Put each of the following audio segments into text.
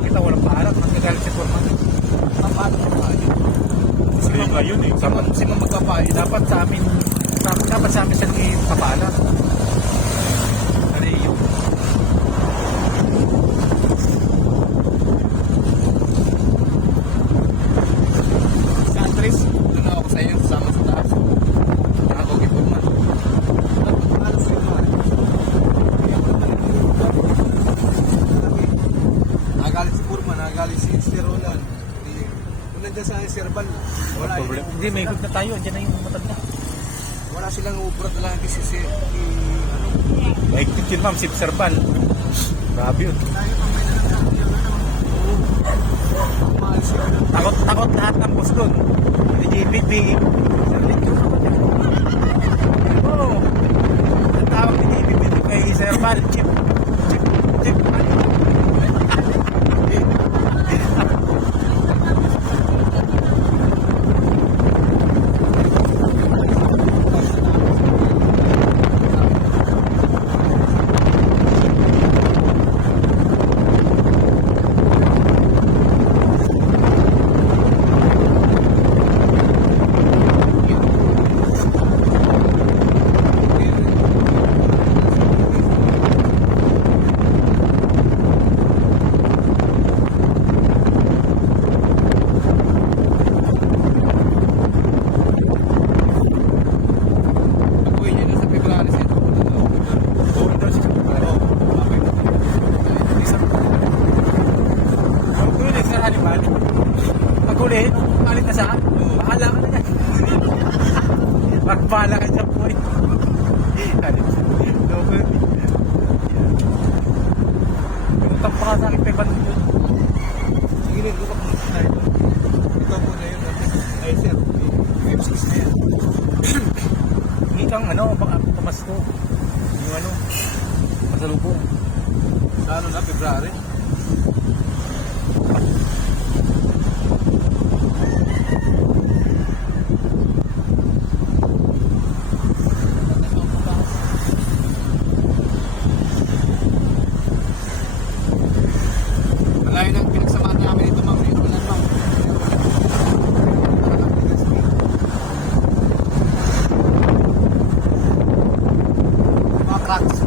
tao kita walang paalat, nagagalit si Foreman. Paano pa ba yun? Sige nga yun eh. Si Ma'am magpapali, dapat sa amin silang ipapaalat. Ano yun? Sa Andres, doon ako sa iyo, sama sa taas. Ako kay Foreman. Ano sa iyo? Nagalit si Foreman, nagalit si Sir Roland. Kung nandiyan sa Serban, wala yun. Hindi, may ikot na tayo. Andiyan na yung matanda. Wala silang uprat na lang kasi si May ikot yun ma'am, si Serban. Grabe yun. Takot lahat ng boss doon. Hindi JPP. Oo. Ang tawag ni JPP kay Serban. Chip. Bahala ka dyan po eh. Loko yun. Pinutang pa ka sa akin peban yun. sige rin, lupak mo na ito. Ikaw po na yun. Ay sir, M6 na yan. Hindi kang baka pamasko. Yung masalubong. Sa ano na, February? Malayo ng pinagsamaan namin ito, ma'am. Ito na, ma'am. Mga cracks.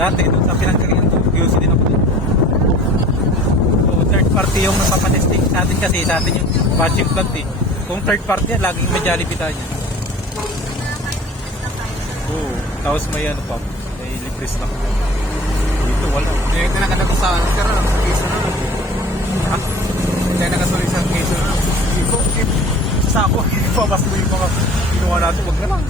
Dati, doon sa pinanggalingan ko, QC din ako doon. So, third party yung nagpapatesting sa atin kasi, sa atin yung batching plant eh. Kung third party yan, laging may Jollibee tayo niya. Oo, tapos may ano pa, may libre snack. Dito wala. Eh, ito nakalago sa sir, sa case na. Ha? Ito nakasulit sa case na. Sa ako, ipapasuloy ko ka. Ginawa natin, wag na lang.